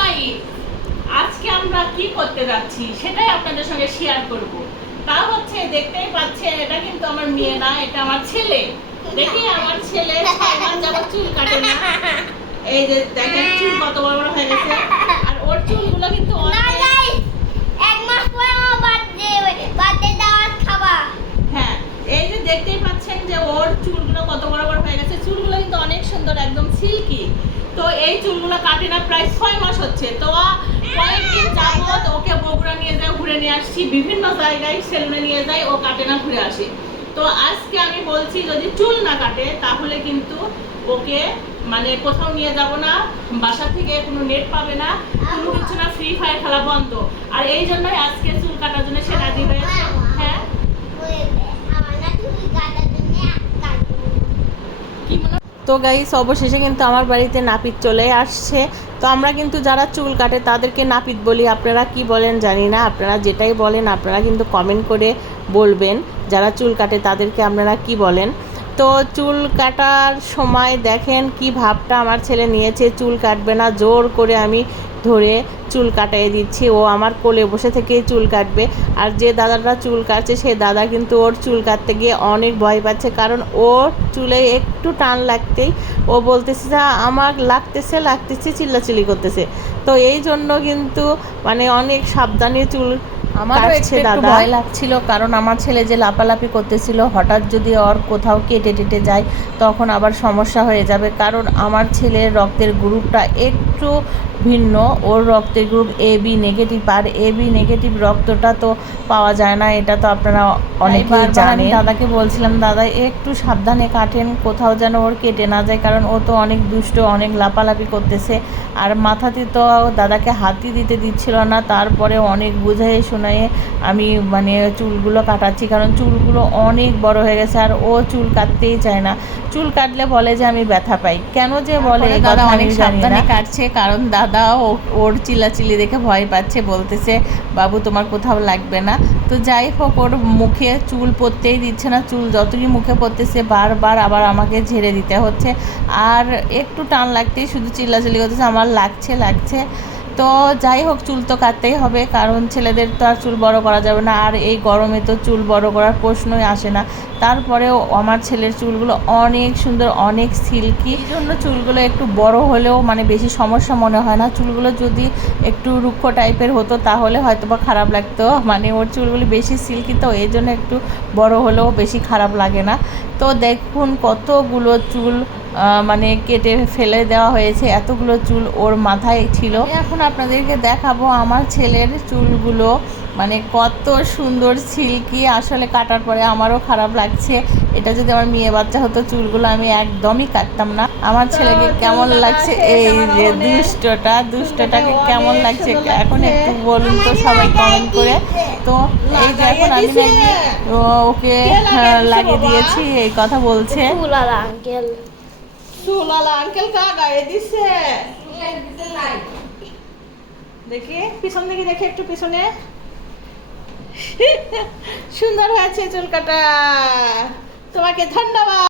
Guys, আজকে আমরা কি করতে যাচ্ছি সেটাই আপনাদের সঙ্গে শেয়ার করব। তা হচ্ছে দেখতেই পাচ্ছেন, এটা কিন্তু আমার মেয়ে না, এটা আমার ছেলে। দেখি আমার ছেলে 6 মাস যাবত চুল কাটে না। এই যে দেখেন চুল কত বড় বড় হয়ে গেছে, আর ওর চুলগুলো কিন্তু এক মাস পরে আমার বার্থডে দাওয়াত খাবা। হ্যাঁ, এই যে দেখতেই পাচ্ছেন যে ওর চুলগুলো কত বড় বড় হয়ে গেছে। চুলগুলো কিন্তু অনেক সুন্দর, একদম সিল্কি। তো এই চুলগুলো কাটে না প্রায় 6 মাস হচ্ছে। তো কয়েকদিন যাবত ওকে বগুড়া নিয়ে যায়, ঘুরে নিয়ে আসছি, বিভিন্ন জায়গায় সেলুনে নিয়ে যায়, ও কাটে না, ঘুরে আসি। তো আজকে আমি বলছি যদি চুল না কাটে তাহলে কিন্তু ওকে মানে কোথাও নিয়ে যাব না, বাসা থেকে কোনো নেট পাবে না, কোনো কিছু না, ফ্রি ফায়ার খেলা বন্ধ। আর এই জন্যই আজকে চুল কাটার জন্য সে রাজি হয়েছে। হ্যাঁ, তো গাইস অবশেষে কিন্তু আমার বাড়িতে নাপিত চলে আসছে। তো আমরা কিন্তু যারা চুল কাটে তাদেরকে নাপিত বলি, আপনারা কি বলেন জানি না। আপনারা যেটাই বলেন আপনারা কিন্তু কমেন্ট করে বলবেন, যারা চুল কাটে তাদেরকে আপনারা কি বলেন। তো চুল কাটার সময় দেখেন কি ভাবটা আমার ছেলে নিয়েছে, চুল কাটবে না, জোর করে আমি ধরে চুল কাটিয়ে দিচ্ছি। ও আমার কোলে বসে থেকেই চুল কাটবে। আর যে দাদাটা চুল কাটছে সেই দাদা কিন্তু ওর চুল কাটতে গিয়ে অনেক ভয় পাচ্ছে, কারণ ওর চুলে একটু টান লাগতেই ও বলতেছে যে আমার লাগতেছে চিল্লাচিল্লি করতেছে। তো এই জন্য কিন্তু মানে অনেক সাবধানে চুল আমারও একটু ভয় লাগছিল, কারণ আমার ছেলে যে লাপালাপি করতেছিল, হঠাৎ যদি ওর কোথাও কেটে টেটে যায় তখন আবার সমস্যা হয়ে যাবে। কারণ আমার ছেলের রক্তের গ্রুপটা একটু ভিন্ন, ওর রক্তের গ্রুপ AB নেগেটিভ। আর AB নেগেটিভ রক্তটা তো পাওয়া যায় না, এটা তো আপনারা অনেকেই জানেন। দাদাকে বলছিলাম দাদা একটু সাবধানে কাটেন, কোথাও যেন ওর কেটে না যায়, কারণ ও তো অনেক দুষ্ট, অনেক লাপালাপি করতেছে। আর মাথাতে তো দাদাকে হাতই দিতে দিচ্ছিল না, তারপরে অনেক বুঝাই শোনায়ে আমি মানে চুলগুলো কাটাচ্ছি, কারণ চুলগুলো অনেক বড় হয়ে গেছে। আর ও চুল কাটতেই চায় না, চুল কাটলে বলে যে আমি ব্যথা পাই। কেন যে বলে দাদা অনেক সাবধানে কাটছে, কারণ দাদা ওর চিল্লাচিল্লি দেখে ভয় পাচ্ছে, বলতেছে বাবু তোমার কোথাও লাগবে না। তো যাই হোক, ওর মুখে চুল পড়তেই দিচ্ছে না, চুল যতই মুখে পড়তেছে বারবার আবার আমাকে ঝেড়ে দিতে হচ্ছে। আর একটু টান লাগতেই শুধু চিল্লাচিল্লি করতেছে আমার লাগছে। তো যাই হোক, চুল তো কাটতেই হবে, কারণ ছেলেদের তো আর চুল বড় করা যাবে না, আর এই গরমে তো চুল বড় করার প্রশ্নই আসে না। তারপরেও আমার ছেলের চুলগুলো অনেক সুন্দর, অনেক সিল্কি, এই জন্য চুলগুলো একটু বড় হলেও মানে বেশি সমস্যা মনে হয় না। চুলগুলো যদি একটু রুক্ষ টাইপের হতো তাহলে হয়তো বা খারাপ লাগতো, মানে ওর চুলগুলো বেশি সিল্কি তো এই জন্য একটু বড় হলেও বেশি খারাপ লাগে না। তো দেখুন কতগুলো চুল মানে কেটে ফেলে দেওয়া হয়েছে, এতগুলো চুল ওর মাথায় ছিল। এখন আপনাদেরকে দেখাবো আমার ছেলের চুলগুলো, মানে কত সুন্দর সিল্কি। আসলে কাটার পরে আমারও খারাপ লাগছে, এটা যদি আমার মেয়ে বাচ্চা হতো চুলগুলো আমি একদমই কাটতাম না। আমার ছেলেকে কেমন লাগছে, এই যে দুষ্টটাকে কেমন লাগছে এখন একটু বলুন তো সবাই কমেন্ট করে। তো এই যে এখন আমি নাকি ওকে লাগিয়ে দিয়েছি এই কথা বলছে। চুলালা আঙ্কেল কা গায়ে দিছে, দেখি পিছন দিকে, দেখি একটু পিছনে। সুন্দর হয়েছে চুল কাটা, তোমাকে ধন্যবাদ।